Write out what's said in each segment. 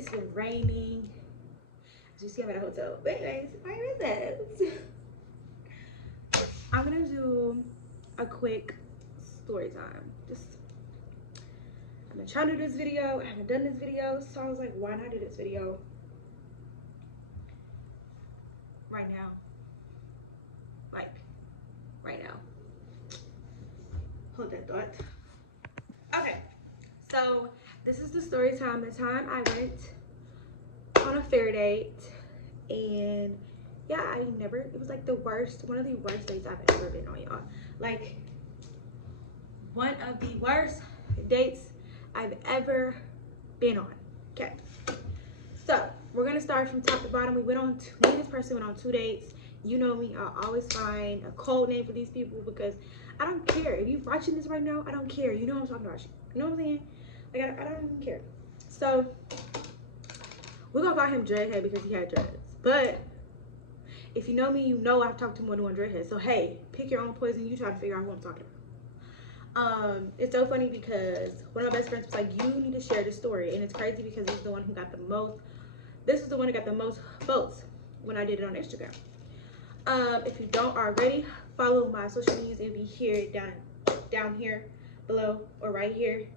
It's been raining. As you see, I'm at a hotel. But anyways, where is it? I'm gonna do a quick story time. I've been trying to do this video. I haven't done this video, so I was like, why not do this video right now? Like, right now. Hold that thought. Okay, so this is the story time. The time I went on a fair date, and yeah, it was like one of the worst dates I've ever been on, y'all. Like, one of the worst dates I've ever been on. Okay, so we're gonna start from top to bottom. Me and this person went on 2 dates. You know me, I always find a code name for these people because I don't care. If you're watching this right now, I don't care. You know I'm talking about you. You know what I'm saying? Like, I don't even care. So we're gonna call him Dreadhead because he had dreads. But if you know me, you know I've talked to more than one Dreadhead. So hey, pick your own poison. You try to figure out who I'm talking about. It's so funny because one of my best friends was like, you need to share this story. And it's crazy because this is the one who got the most, this is the one that got the most votes when I did it on Instagram. If you don't already, follow my social medias. It'll be here, down here below, or right here,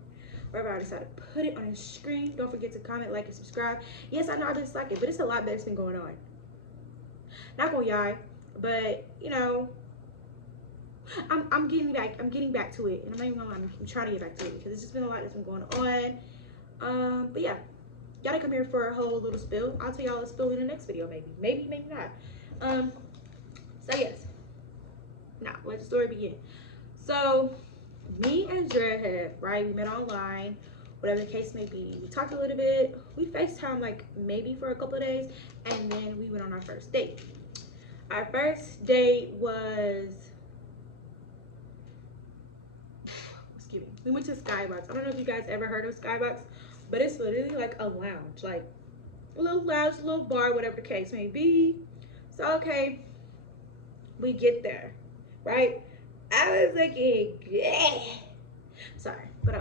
wherever I decide to put it on the screen. Don't forget to comment, like, and subscribe. Yes, I know I've been slacking, but it's a lot that's been going on. Not gonna lie, but you know, I'm getting back to it, and I'm not even gonna lie, I'm trying to get back to it because it's just been a lot that's been going on. But yeah, y'all didn't come here for a whole little spill. I'll tell y'all a spill in the next video, maybe not. So yes, now let the story begin. So me and Dreadhead, right, we met online, whatever the case may be. We talked a little bit, we FaceTimed like maybe for a couple of days, and then we went on our first date. Our first date was, excuse me, we went to Skybox. I don't know if you guys ever heard of Skybox, but it's literally like a lounge, like a little lounge, a little bar, whatever the case may be. So okay, we get there, right? I was looking good. Sorry, but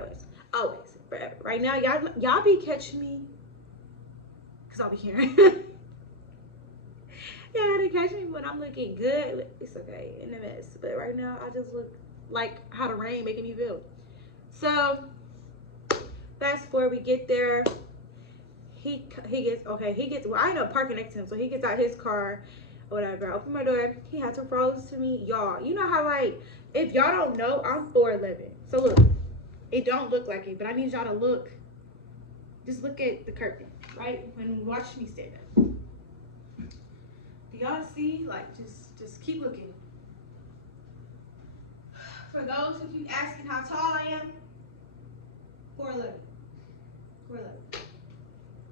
always, forever. Right now, y'all be catching me, cause I'll be hearing. Yeah, they catch me when I'm looking good. It's okay, in a mess. But right now, I just look like how the rain making me feel. So, fast forward, we get there. He gets, well, I end up parking next to him. So he gets out his car or whatever. I open my door. He had to propose to me. Y'all, you know how, like, if y'all don't know, I'm 4'11". So look, it don't look like it, but I need y'all to look. Just look at the curtain, right? When watch me stand up. Do y'all see? Like, just keep looking. For those who keep asking how tall I am, 4'11". 4'11".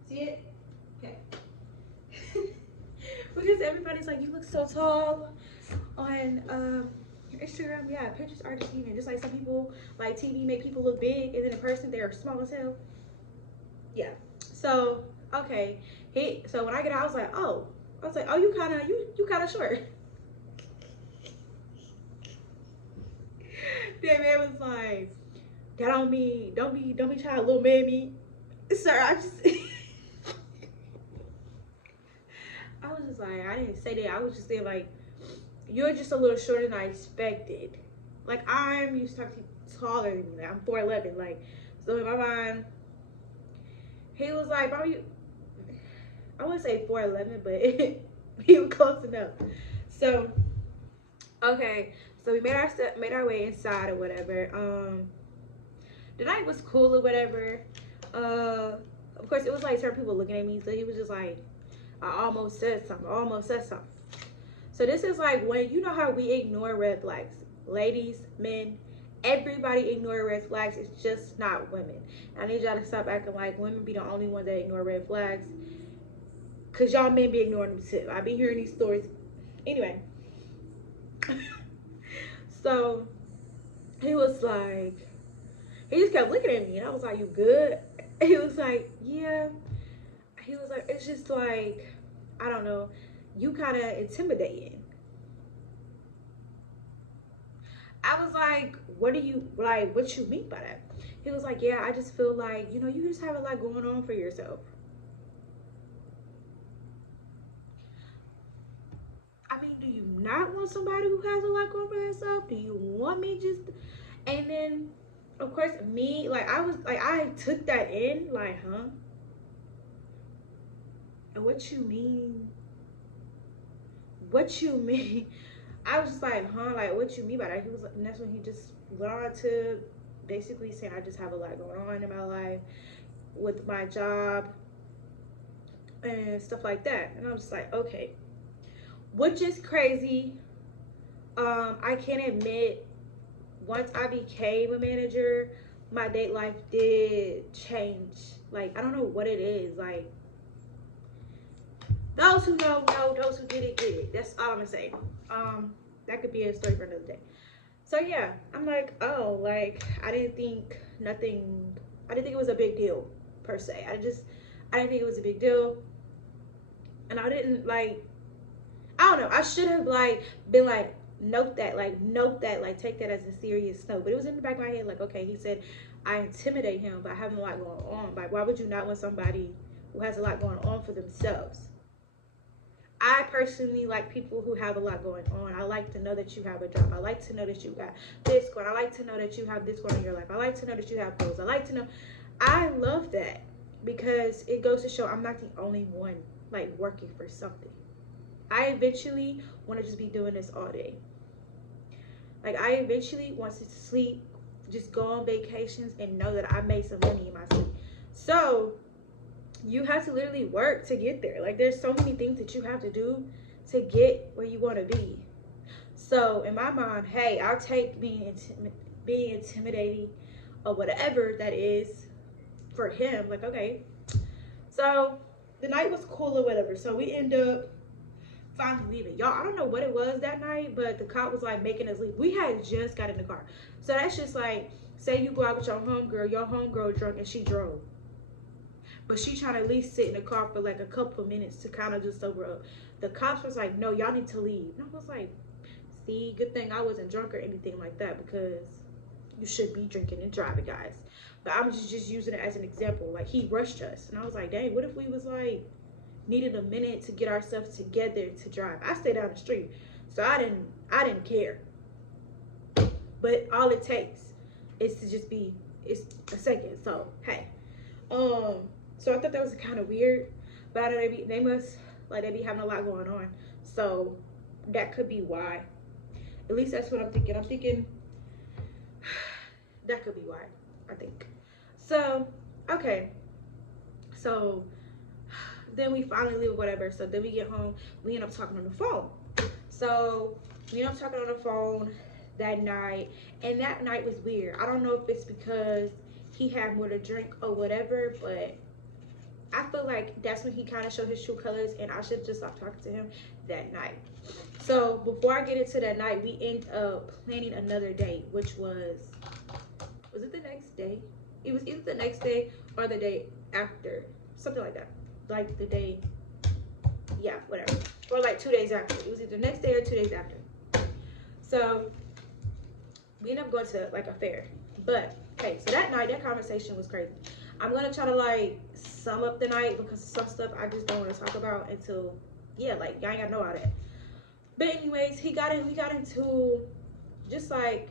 See it? Okay. Because everybody's like, you look so tall on your Instagram. Yeah, pictures are deceiving. Just like some people, like TV make people look big, and then in person they are small as hell. Yeah. So okay. So when I get out, I was like, oh, you kind of short. That man was like, that don't mean, don't be trying to little man me. Sir, I was just like, I didn't say that. I was just saying, like, you're just a little shorter than I expected. Like, I'm used to talking taller than you. I'm 4'11". Like, so in my mind, he was like, bro, I wouldn't say 4'11", but he was close enough. So, okay, so we made our way inside or whatever. The night was cool or whatever. Of course, it was like certain people looking at me, so he was just like, I almost said something. So this is like when, you know how we ignore red flags. Ladies, men, everybody ignore red flags. It's just not women. I need y'all to stop acting like women be the only ones that ignore red flags. Because y'all men be ignoring them too. I be hearing these stories. Anyway. So he was like, he just kept looking at me, and I was like, you good? He was like, yeah. He was like, it's just like, I don't know, you kind of intimidating. I was like, what you mean by that? He was like, yeah, I just feel like, you know, you just have a lot going on for yourself. not want somebody who has a lot going for themselves? Do you want me just? And then, of course, me, like, I was, like, I took that in, like, huh? And what you mean? What you mean? I was just like, huh? Like, what you mean by that? He was like, and that's when he just went on to basically say, I just have a lot going on in my life with my job and stuff like that. And I was just like, okay. Which is crazy. I can admit, once I became a manager, my date life did change. Like, I don't know what it is. Like, those who know, those who did it, get it. That's all I'm gonna say. That could be a story for another day. So yeah, I'm like, oh, like, I didn't think it was a big deal, per se. I didn't think it was a big deal. And I didn't, like, I don't know. I should have, like, been like, note that, like, take that as a serious note. But it was in the back of my head, like, okay, he said I intimidate him by having a lot going on. Like, why would you not want somebody who has a lot going on for themselves? I personally like people who have a lot going on. I like to know that you have a job. I like to know that you got this going. I like to know that you have this going in your life. I like to know that you have goals. I like to know. I love that because it goes to show I'm not the only one, like, working for something. I eventually want to just be doing this all day. Like, I eventually want to sleep, just go on vacations, and know that I made some money in my sleep. So you have to literally work to get there. Like, there's so many things that you have to do to get where you want to be. So in my mind, hey, I'll take being intimidating or whatever that is for him. Like, okay. So the night was cool or whatever. So we end up finally leaving. Y'all, I don't know what it was that night, but the cop was like making us leave. We had just got in the car. So that's just like, say you go out with your homegirl drunk and she drove. But she trying to at least sit in the car for like a couple of minutes to kind of just sober up. The cops was like, no, y'all need to leave. And I was like, see, good thing I wasn't drunk or anything like that, because you should be drinking and driving, guys. But I'm just using it as an example. Like, he rushed us. And I was like, dang, what if we was like, needed a minute to get ourselves together to drive? I stayed down the street. So I didn't care. But all it takes is to just be, it's a second. So, hey. So I thought that was kind of weird, but I know they must, like, they be having a lot going on. So that could be why. At least that's what I'm thinking. I'm thinking that could be why, I think. So, okay. So then we finally leave or whatever. So then we get home. We end up talking on the phone. So we end up talking on the phone that night. And that night was weird. I don't know if it's because he had more to drink or whatever, but I feel like that's when he kind of showed his true colors, and I should just stop talking to him that night. So before I get into that night, we end up planning another date, which was it the next day? It was either the next day or the day after, something like that. Like the day, yeah, whatever. Or like 2 days after. It was either the next day or 2 days after. So we end up going to like a fair. But okay, so that night, that conversation was crazy. I'm gonna try to like sum up the night because some stuff I just don't want to talk about until, yeah, like y'all ain't gotta know all that. But anyways, we got into just like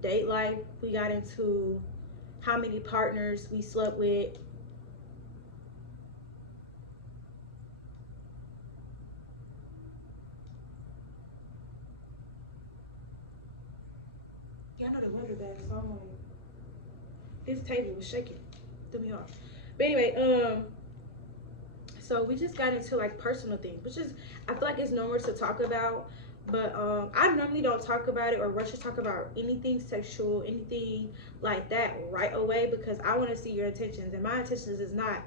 date life. We got into how many partners we slept with. Yeah, I know the weather bad, so I'm like, this table was shaking, threw me off. But anyway, so we just got into like personal things, which is, I feel like it's normal to talk about, but I normally don't talk about it or rush to talk about anything sexual, anything like that right away, because I want to see your intentions, and my intentions is not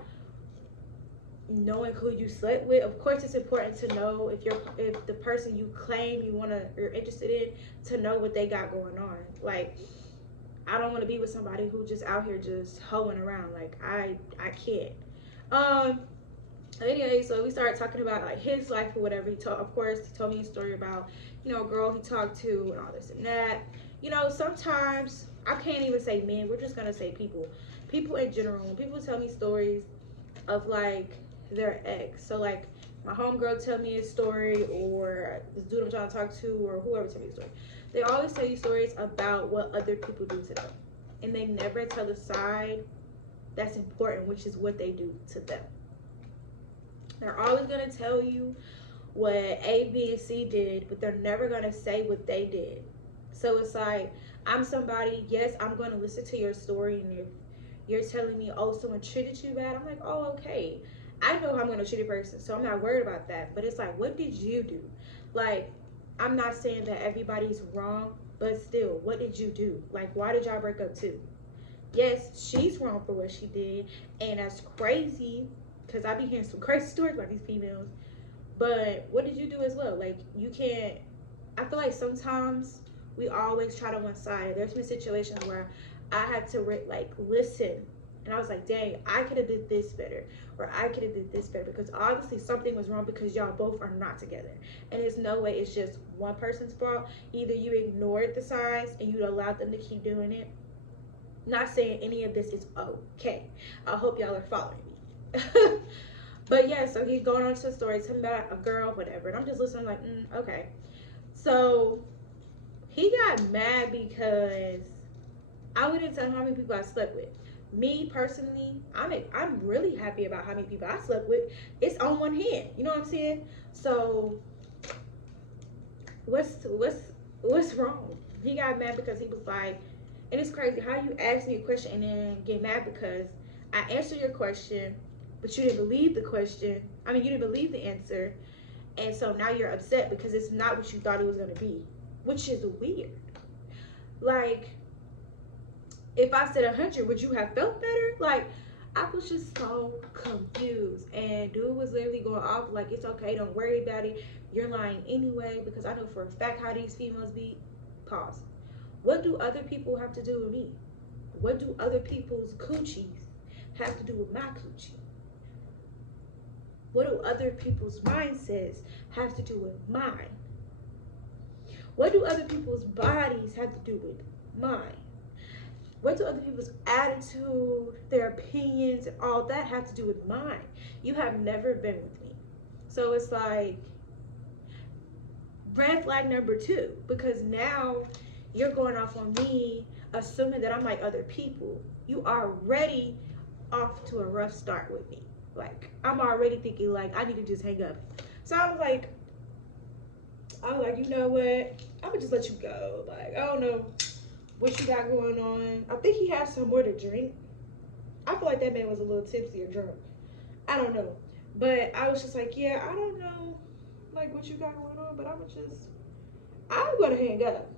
knowing who you slept with. Of course, it's important to know if the person you claim you're interested in, to know what they got going on. Like, I don't want to be with somebody who just out here just hoeing around. Like, I can't. Anyway, so we started talking about like his life or whatever. He told me a story about, you know, a girl he talked to and all this and that. You know, sometimes, I can't even say men, we're just gonna say people in general. When people tell me stories of like their ex, so like my homegirl tell me a story, or this dude I'm trying to talk to, or whoever tell me a story. They always tell you stories about what other people do to them. And they never tell the side that's important, which is what they do to them. They're always going to tell you what A, B, and C did, but they're never going to say what they did. So it's like, I'm somebody, yes, I'm going to listen to your story, and if you're telling me, oh, someone treated you bad, I'm like, oh, okay. I know how I'm going to treat a person, so I'm not worried about that. But it's like, what did you do? Like, I'm not saying that everybody's wrong, but still, what did you do? Like, why did y'all break up too? Yes, she's wrong for what she did, and that's crazy, because I be hearing some crazy stories about these females. But what did you do as well? Like, you can't, I feel like sometimes we always try to one side. There's been situations where I had to listen, and I was like, dang, I could have did this better, or I could have did this better, because obviously something was wrong, because y'all both are not together. And there's no way it's just one person's fault. Either you ignored the signs and you allowed them to keep doing it. Not saying any of this is okay. I hope y'all are following me. But yeah, so he's going on to the story, telling about a girl, whatever, and I'm just listening like, okay. So he got mad because I wouldn't tell him how many people I slept with. Me personally, I'm really happy about how many people I slept with. It's on one hand, you know what I'm saying? So what's wrong? He got mad because he was like, and it's crazy how you ask me a question and then get mad because I answered your question, but you didn't believe the question. I mean, you didn't believe the answer, and so now you're upset because it's not what you thought it was gonna be, which is weird. Like, if I said 100, would you have felt better? Like, I was just so confused, and dude was literally going off like, it's okay, don't worry about it. You're lying anyway, because I know for a fact how these females be. Pause. What do other people have to do with me? What do other people's coochies have to do with my coochie? What do other people's mindsets have to do with mine? What do other people's bodies have to do with mine? What do other people's attitude, their opinions, and all that have to do with mine? You have never been with me. So it's like, red flag number 2, because now you're going off on me, assuming that I'm like other people. You are already off to a rough start with me. Like, I'm already thinking like I need to just hang up. So I was like, you know what? I'm gonna just let you go. Like, I don't know what you got going on. I think he has some more to drink. I feel like that man was a little tipsy or drunk. I don't know. But I was just like, yeah, I don't know like what you got going on, but I'm gonna hang up.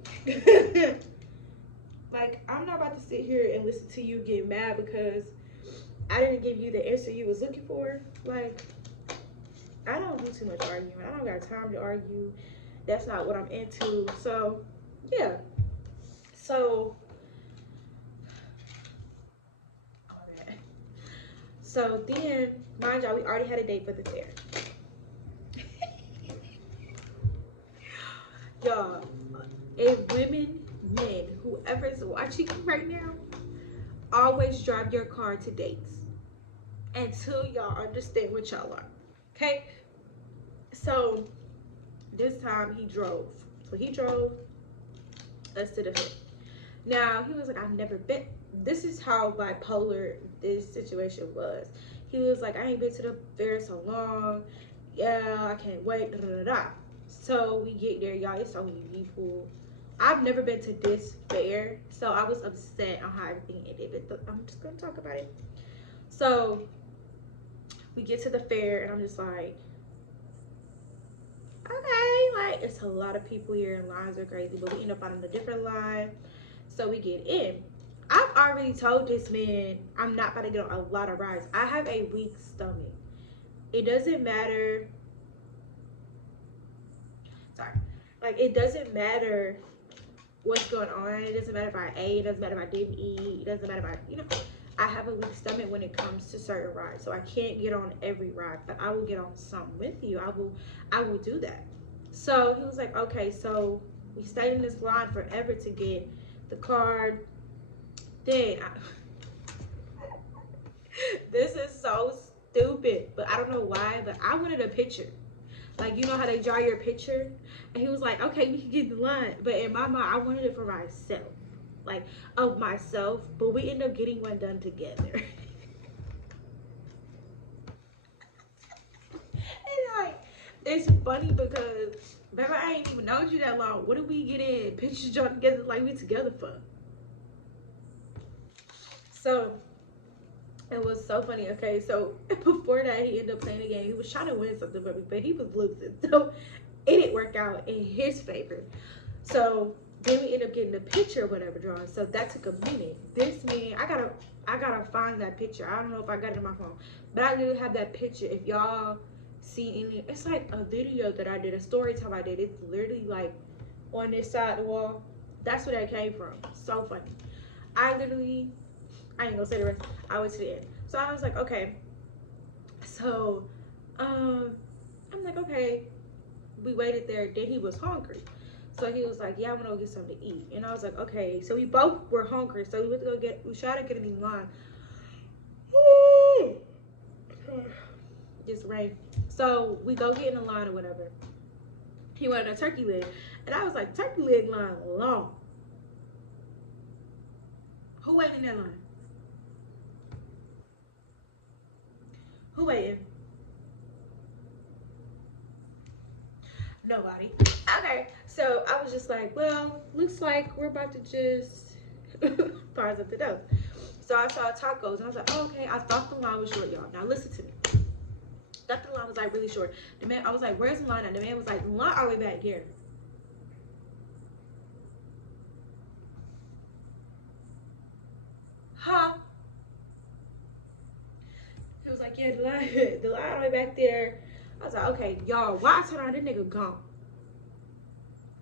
Like, I'm not about to sit here and listen to you get mad because I didn't give you the answer you was looking for. Like, I don't do too much arguing. I don't got time to argue. That's not what I'm into. So, yeah. So then, mind y'all, we already had a date for the fair. Y'all, if women, men, whoever's watching right now, always drive your car to dates until y'all understand what y'all are. Okay? So this time he drove. So he drove us to the fair. Now he was like, I've never been. This is how bipolar this situation was. He was like, I ain't been to the fair so long. Yeah, I can't wait. Da, da, da, da. So we get there, y'all. It's so many people. I've never been to this fair, so I was upset on how everything ended. But I'm just gonna talk about it. So we get to the fair, and I'm just like, okay, like, it's a lot of people here, and lines are crazy. But we end up on a different line, so we get in. I've already told this man I'm not about to get on a lot of rides. I have a weak stomach. It doesn't matter. Sorry. Like, it doesn't matter what's going on. It doesn't matter if I ate. It doesn't matter if I didn't eat. It doesn't matter if I, you know, I have a weak stomach when it comes to certain rides. So I can't get on every ride, but I will get on some with you. I will do that. So he was like, okay. So we stayed in this line forever to get the card. Then this is so stupid, but I don't know why, but I wanted a picture. Like, you know how they draw your picture? And he was like, okay, we can get the line. But in my mind, I wanted it for myself. Like, of myself. But we ended up getting one done together. And like, it's funny because, baby, I ain't even known you that long. What are we getting pictures drawn together like we together for? So, it was so funny. Okay, so before that, he ended up playing a game. He was trying to win something for me, but he was losing. So it didn't work out in his favor. So then we ended up getting the picture or whatever drawn. So that took a minute. This man, I gotta find that picture. I don't know if I got it in my phone, but I literally have that picture. If y'all see any, it's like a video that I did, a story time I did. It's literally like on this side of the wall. That's where that came from. So funny. I ain't gonna say the rest. I went to the end. So I was like, okay. So, I'm like, okay. We waited there. Then he was hungry. So he was like, yeah, I want to go get something to eat. And I was like, okay. So we both were hungry. So we went to go we tried to get in line. Just rain. So we go get in the line or whatever. He wanted a turkey leg. And I was like, turkey leg line long. Who waiting in that line? Who waiting? Nobody. Okay, so I was just like, well, looks like we're about to just find something else. So I saw tacos and I was like, oh, okay. I thought the line was short, y'all. Now listen to me. I thought the line was like really short. The man, I was like, where's the line at? The man was like, the line all the way back here. Huh? He was like, yeah, the line all the way back there. I was like, okay, y'all, why I turn around, this nigga gone.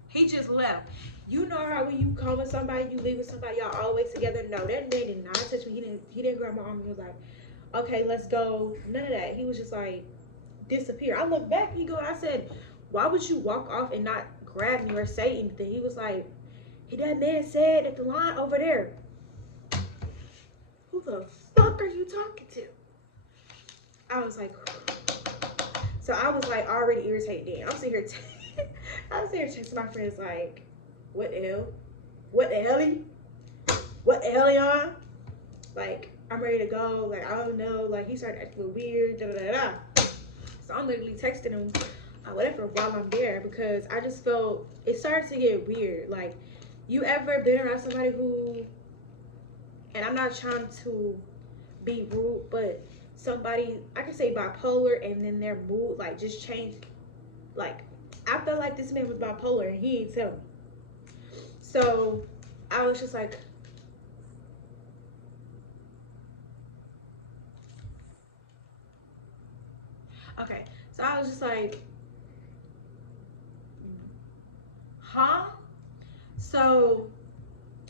He just left. You know how when you come with somebody, you leave with somebody, y'all always together? No, that man did not touch me. He didn't grab my arm and was like, okay, let's go. None of that. He was just like, disappear. I looked back, I said, why would you walk off and not grab me or say anything? He was like, that man said at the line over there. Who the fuck are you talking to? I was like, so I was like already irritated then. I'm sitting here texting my friends like, what the hell? What the hell? What the hell, y'all? Like, I'm ready to go. Like, I don't know. Like, he started acting weird. Da da da da. So I'm literally texting him, whatever, while I'm there because I just felt it started to get weird. Like, you ever been around somebody who, and I'm not trying to be rude, but somebody, I can say bipolar, and then their mood like just changed. Like, I felt like this man was bipolar and he didn't tell me. So I was just like, okay. So I was just like, huh? So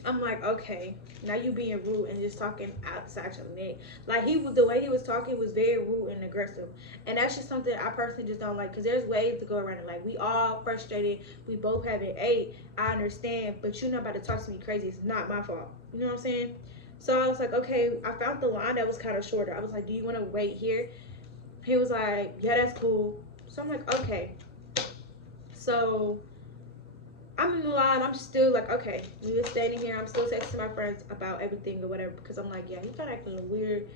I'm like, okay, now you being rude and just talking outside your neck. Like, the way he was talking was very rude and aggressive. And that's just something I personally just don't like, because there's ways to go around it. Like, we all frustrated. We both haven't ate. I understand, but you're not about to talk to me crazy. It's not my fault. You know what I'm saying? So I was like, okay, I found the line that was kind of shorter. I was like, do you want to wait here? He was like, yeah, that's cool. So I'm like, okay. So I'm in the line. I'm still like, okay, we just standing here. I'm still texting my friends about everything or whatever because I'm like, yeah, he kind of acting a little weird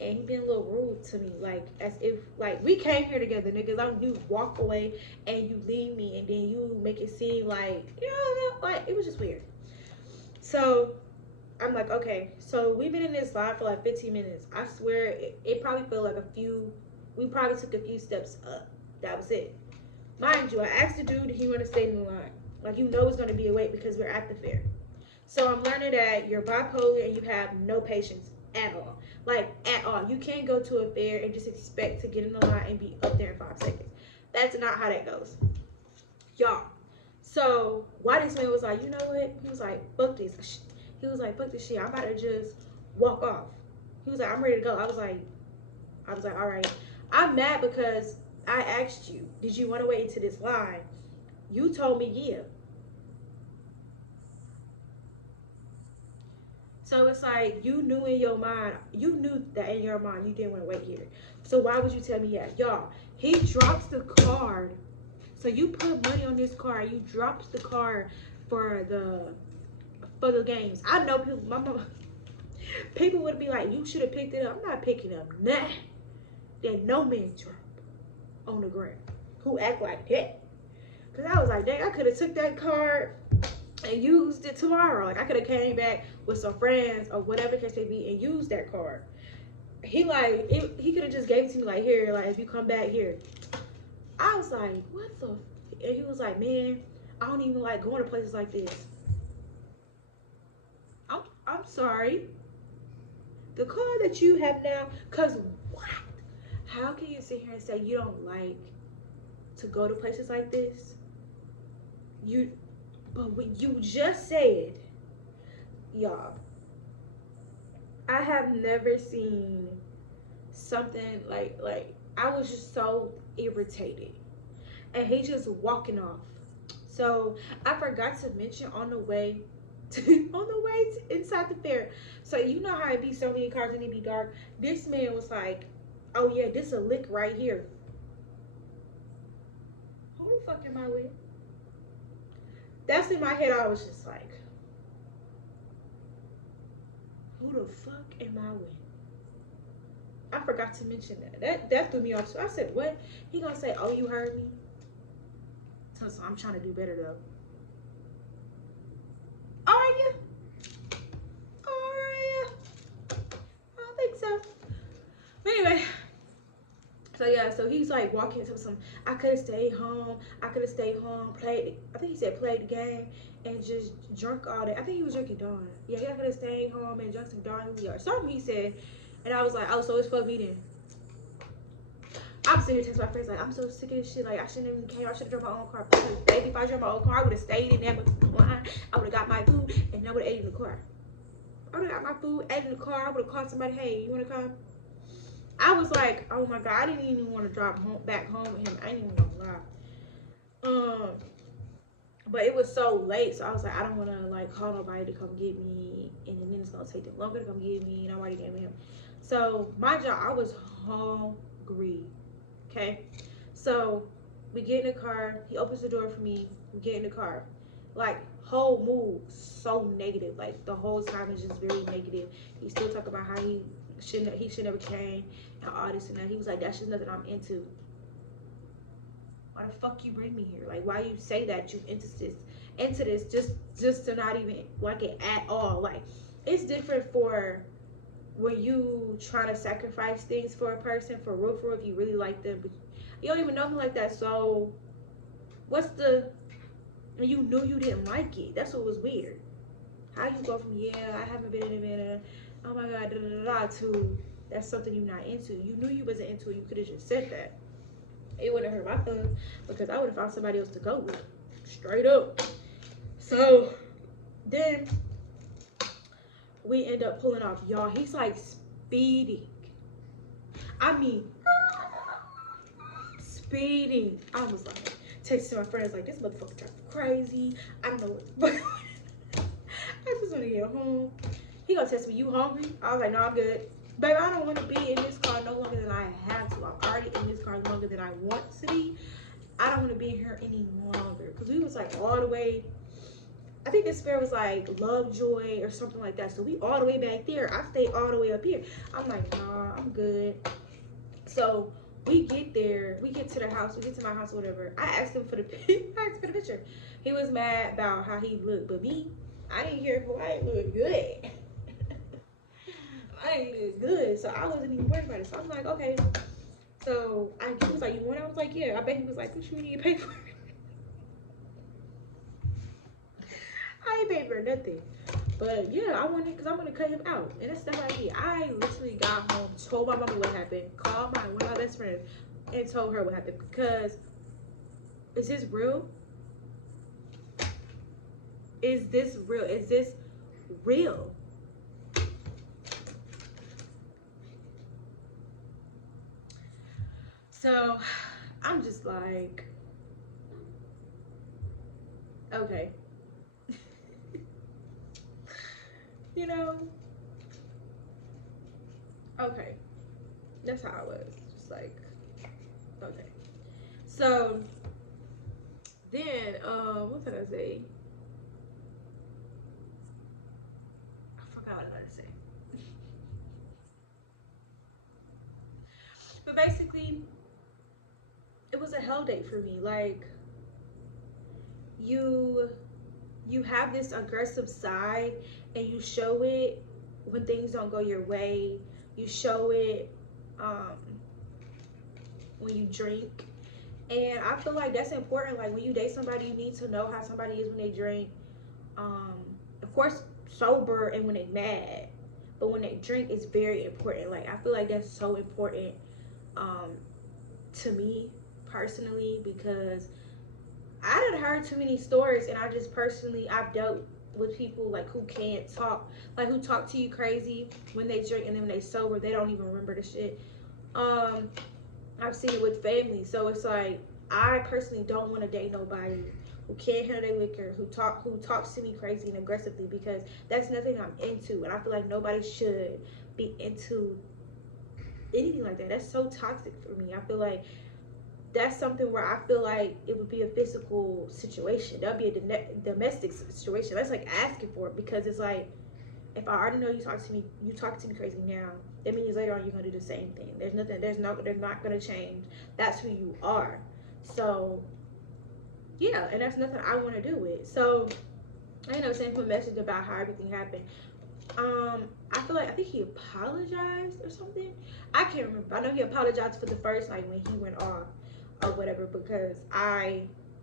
and he being a little rude to me. Like, as if, like, we came here together, niggas. I'm you walk away and you leave me and then you make it seem like, you know, like, it was just weird. So I'm like, okay. So we've been in this line for like 15 minutes. I swear it probably felt like we probably took a few steps up. That was it. Mind you, I asked the dude if he want to stay in the line. Like, you know it's going to be a wait because we're at the fair. So I'm learning that you're bipolar and you have no patience at all. Like, at all. You can't go to a fair and just expect to get in the line and be up there in 5 seconds. That's not how that goes. Y'all. So, why this man was like, you know what? He was like, fuck this. He was like, fuck this shit. I'm about to just walk off. He was like, I'm ready to go. I was like, all right. I'm mad because I asked you, did you want to wait into this line? You told me yeah. So it's like, you knew that in your mind you didn't want to wait here. So why would you tell me that? Y'all, he drops the card. So you put money on this card. You drops the card for the games. I know people, my mama, people would be like, you should have picked it up. I'm not picking up nothing that no man drop on the ground. Who act like that? Cause I was like, dang, I could have took that card and used it tomorrow. Like I could have came back with some friends or whatever case may be and used that card. He like he could have just gave it to me like, here, like if you come back here. I was like, what the? And he was like, man, I don't even like going to places like this. I'm sorry. The car that you have now, cause what? How can you sit here and say you don't like to go to places like this? But what you just said, y'all, I have never seen something like I was just so irritated. And he just walking off. So I forgot to mention on the way inside the fair. So you know how it be so many cars and it be dark. This man was like, oh yeah, this is a lick right here. Who the fuck am I with? That's in my head. I was just like, who the fuck am I with? I forgot to mention that threw me off. So I said, what? He gonna say, oh, you heard me? So I'm trying to do better though. Are you? I don't think so. But anyway, so yeah, so he's like walking into some. I could have stayed home. Played. I think he said played the game and just drunk all that. I think he was drinking Dawn. Yeah, I could have stayed home and drunk some Dawn or something. He said, and I was like, oh, so it's for me then. I'm sitting here texting my friends like, I'm so sick of this shit. Like, I shouldn't even came. I should have drove my own car. Because baby, if I drove my own car, I would have stayed in there line. I would have got my food and I would have ate in the car. I would have got my food, ate in the car. I would have called somebody, hey, you want to come? I was like, oh my God, I didn't even want to drive back home with him. I ain't even gonna lie. But it was so late, so I was like, I don't want to like call nobody to come get me, and then it's gonna take them longer to come get me, and I'm already getting with him. So my job, I was hungry. Okay, so we get in the car. He opens the door for me. We get in the car. Like whole move so negative. Like the whole time is just very negative. He still talk about how he should never came and all this and that. He was like, that's just nothing I'm into. Why the fuck you bring me here? Like why you say that you into this just to not even like it at all. Like it's different for when you try to sacrifice things for a person for real if you really like them, but you don't even know him like that. So what's the, and you knew you didn't like it. That's what was weird. How you go from yeah, I haven't been in a minute, oh my God, to that's something you're not into. You knew you wasn't into it. You could have just said that. It wouldn't hurt my feelings because I would have found somebody else to go with. Straight up. So then we end up pulling off. Y'all, he's like speeding. I mean, speeding. I was like, texting my friends like, this motherfucker drives crazy. I don't know what. I just want to get home. He gonna text me, you hungry? I was like, no, I'm good. Baby, I don't want to be in this car no longer than I have to. I'm already in this car longer than I want to be. I don't want to be in here any longer. Because we was like all the way, I think this fair was like Lovejoy or something like that. So we all the way back there. I stayed all the way up here. I'm like, nah, I'm good. So we get there. We get to the house. We get to my house or whatever. I asked him for the picture. He was mad about how he looked. But me, I didn't hear who I look good. I didn't look good. So I wasn't even worried about it. So I'm like, okay. So he was like, you want it? I was like, yeah. I bet he was like, what you mean you pay for it? I ain't paid for nothing. But yeah, I wanted, because I'm going to cut him out. And that's stuff I did. I literally got home, told my mama what happened, called one of my best friends, and told her what happened. Because, is this real? Is this real? Is this real? So, I'm just like, okay. You know, okay, that's how I was. like, okay. So then, what did I say? I forgot what I was gonna say. But basically, it was a hell date for me. Like, you have this aggressive side, and you show it when things don't go your way. You show it when you drink. And I feel like that's important. Like, when you date somebody, you need to know how somebody is when they drink. Of course, sober and when they mad. But when they drink, it's very important. Like, I feel like that's so important to me personally, because I done heard too many stories, and I just personally, I've dealt with people like who can't talk, like who talk to you crazy when they drink, and then when they sober, they don't even remember the shit. I've seen it with family, so it's like, I personally don't want to date nobody who can't handle their liquor, who talks to me crazy and aggressively, because that's nothing I'm into, and I feel like nobody should be into anything like that. That's so toxic for me. I feel like that's something where I feel like it would be a physical situation. That'd be a domestic situation. That's like asking for it, because it's like, if I already know you talk to me crazy now, that means later on you're gonna do the same thing. They're not gonna change. That's who you are. So yeah, and that's nothing I want to do with. So I ended up sending him a message about how everything happened. I think he apologized or something. I can't remember. I know he apologized for the first, like, when he went off or whatever, because I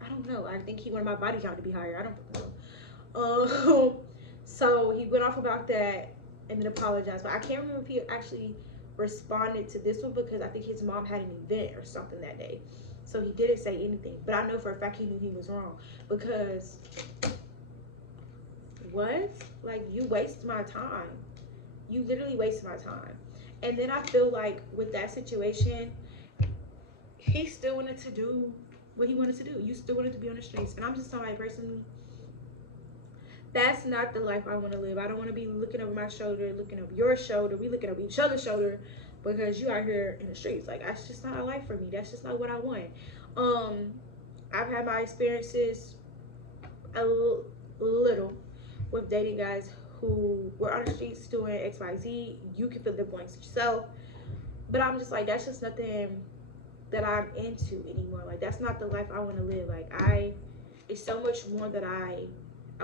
don't know. I think he wanted my body count to be higher. I don't know. So he went off about that and then apologized. But I can't remember if he actually responded to this one, because I think his mom had an event or something that day. So he didn't say anything. But I know for a fact he knew he was wrong, because what? Like, you waste my time. You literally waste my time. And then I feel like with that situation, he still wanted to do what he wanted to do. You still wanted to be on the streets. And I'm just telling, personally, that's not the life I want to live. I don't want to be looking over my shoulder, looking over your shoulder. We looking over each other's shoulder because you out here in the streets. Like, that's just not a life for me. That's just not what I want. I've had my experiences a little with dating guys who were on the streets doing XYZ. You can fill the blanks yourself. But I'm just like, that's just nothing that I'm into anymore. Like, that's not the life I want to live. Like, it's so much more that I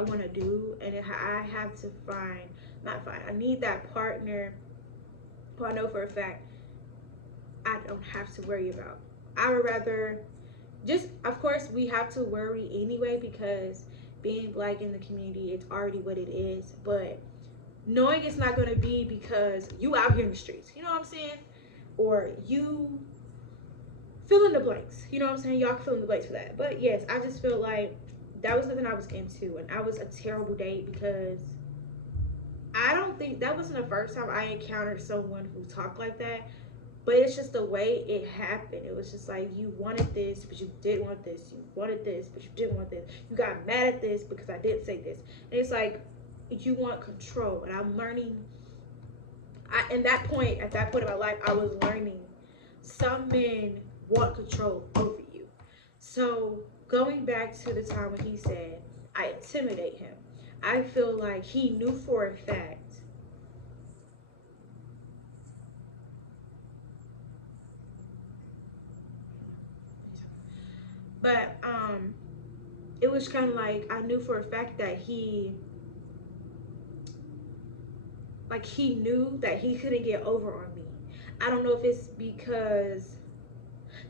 want to do, and I have to I need that partner who I know for a fact I don't have to worry about. I would rather of course, we have to worry anyway, because being Black in the community, it's already what it is. But knowing it's not going to be because you out here in the streets, you know what I'm saying? Or you fill in the blanks, you know what I'm saying? Y'all can fill in the blanks for that. But yes, I just feel like that was nothing I was into, and I was a terrible date, because I don't think that wasn't the first time I encountered someone who talked like that. But it's just the way it happened. It was just like, you wanted this, but you didn't want this. You wanted this, but you didn't want this. You got mad at this because I didn't say this. And it's like, you want control. And I'm learning. At that point in my life, I was learning some men want control over you. So going back to the time when he said, I intimidate him, I feel like he knew for a fact. But it was kind of like, I knew for a fact that he knew that he couldn't get over on me. I don't know if it's because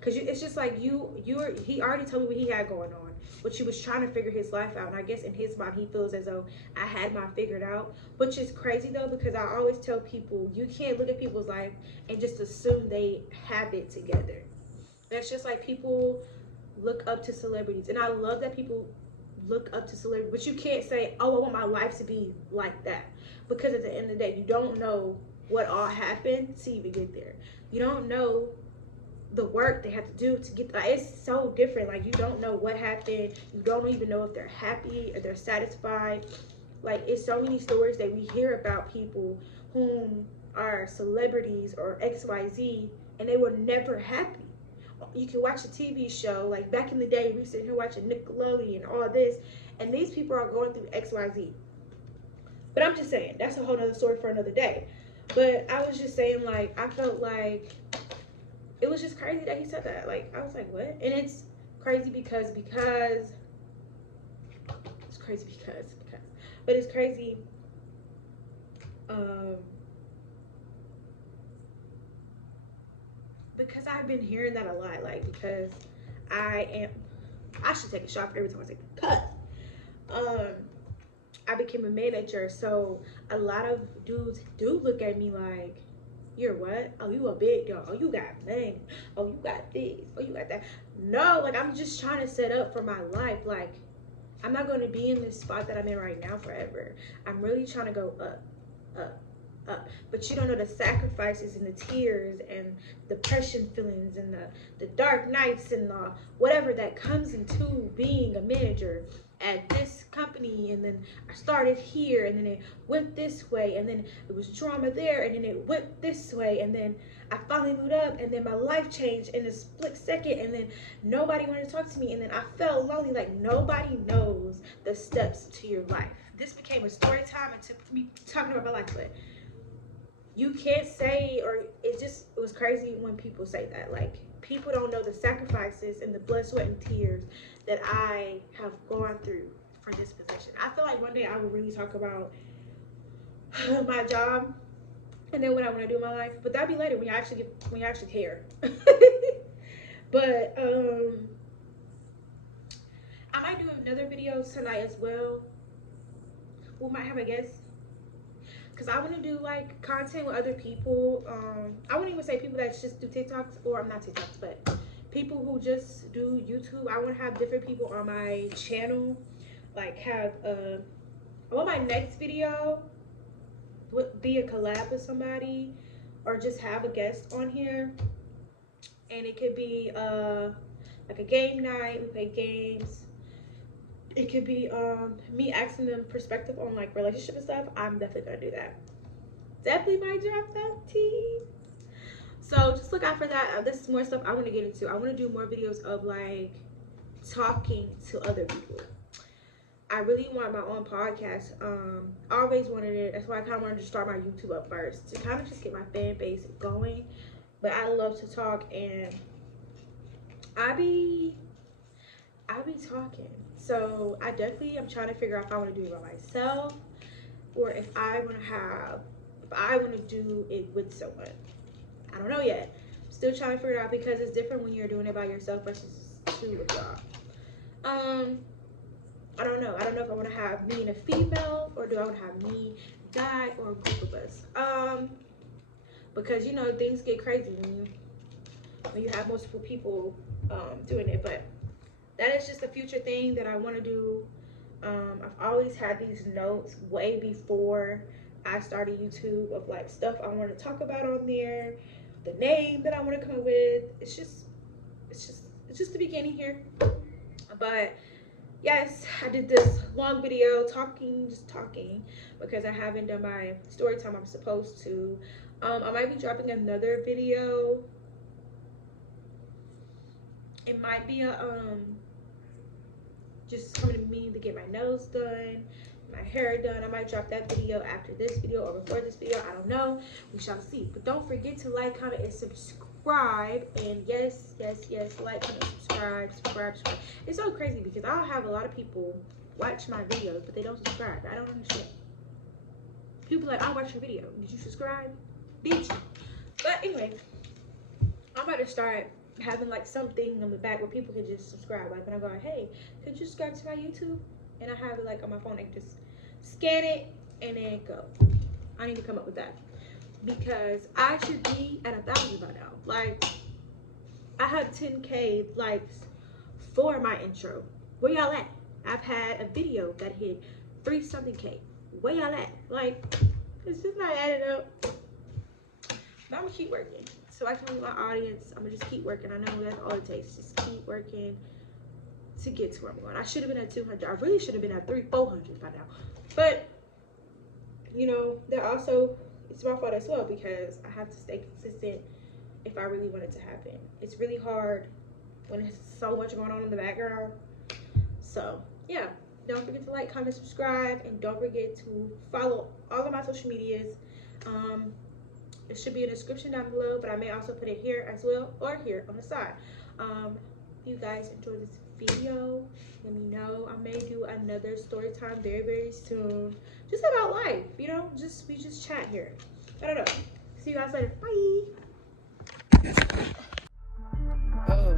it's just like he already told me what he had going on, but he was trying to figure his life out. And I guess in his mind, he feels as though I had mine figured out, which is crazy though, because I always tell people, you can't look at people's life and just assume they have it together. That's just like people look up to celebrities, and I love that people look up to celebrities, but you can't say, oh, I want my life to be like that, because at the end of the day, you don't know what all happened to even get there. You don't know the work they have to do to get there. It's so different. Like, you don't know what happened. You don't even know if they're happy or they're satisfied. Like, it's so many stories that we hear about people whom are celebrities or XYZ, and they were never happy. You can watch a TV show, like back in the day, we sit here watching Nickelodeon and all this, and these people are going through XYZ. But I'm just saying, that's a whole nother story for another day. But I was just saying, like, I felt like it was just crazy that he said that. Like, I was like, what? And it's crazy because it's crazy because but it's crazy because I've been hearing that a lot, like, because I should take a shot for every time I say cut. I became a manager, so a lot of dudes do look at me like, you're what? Oh, you a big dog. Oh, you got money. Oh, you got this. Oh, you got that. No, like, I'm just trying to set up for my life. Like, I'm not going to be in this spot that I'm in right now forever. I'm really trying to go up, up, up. But you don't know the sacrifices and the tears and depression feelings and the dark nights and the whatever that comes into being a manager at this company. And then I started here, and then it went this way, and then it was drama there, and then it went this way, and then I finally moved up, and then my life changed in a split second, and then nobody wanted to talk to me, and then I felt lonely. Like, nobody knows the steps to your life. This became a story time and to me talking about my life, but you can't say, or it was crazy when people say that. Like, people don't know the sacrifices and the blood, sweat, and tears that I have gone through for this position. I feel like one day I will really talk about my job and then what I want to do in my life, but that'll be later when you actually care. But I might do another video tonight as well. We might have a guest, because I want to do like content with other people. I wouldn't even say people that just do TikToks, or I'm not TikToks, but people who just do YouTube. I want to have different people on my channel. Like, have I want my next video be a collab with somebody, or just have a guest on here, and it could be like a game night. We play games. It could be me asking them perspective on like relationship and stuff. I'm definitely gonna do that. Definitely might drop that tea. So just look out for that. This is more stuff I want to get into. I want to do more videos of like talking to other people. I really want my own podcast. I always wanted it. That's why I kind of wanted to start my YouTube up first, to kind of just get my fan base going. But I love to talk, and I be talking. So I definitely am trying to figure out if I want to do it by myself, or if I want to do it with someone. I don't know yet. I'm still trying to figure it out, because it's different when you're doing it by yourself versus two with y'all. I don't know. I don't know if I want to have me and a female, or do I want to have me, guy, or a group of us. Because, you know, things get crazy when you have multiple people doing it. But that is just a future thing that I want to do. I've always had these notes way before I started YouTube of like stuff I want to talk about on there, the name that I want to come up with. It's just the beginning here. But yes, I did this long video just talking, because I haven't done my story time I'm supposed to. I might be dropping another video. It might be a just coming to me to get my nails done, my hair done. I might drop that video after this video or before this video. I don't know. We shall see. But don't forget to like, comment, and subscribe. And yes, like, comment, subscribe. It's so crazy because I'll have a lot of people watch my videos, but they don't subscribe. I don't understand. People like, I'll watch your video. Did you subscribe? Did you? But anyway, I'm about to start having like something on the back where people can just subscribe. Like when I go, hey, could you subscribe to my YouTube? And I have it like on my phone, and just scan it and then go. I need to come up with that, because I should be at 1,000 by now. Like, I have 10K likes for my intro. Where y'all at? I've had a video that hit 3-something K. Where y'all at? Like, it's just not adding up. But I'm gonna keep working so I can meet my audience. I'm gonna just keep working. I know that's all it takes. Just keep working to get to where I'm going. I should have been at 200. I really should have been at 400 by now. But, you know, it's my fault as well, because I have to stay consistent if I really want it to happen. It's really hard when there's so much going on in the background. So yeah, don't forget to like, comment, subscribe, and don't forget to follow all of my social medias. It should be in the description down below, but I may also put it here as well, or here on the side. If you guys enjoyed this video, let me know. I may do another story time very, very soon, just about life, you know, we just chat here. I don't know. See you guys later. Bye.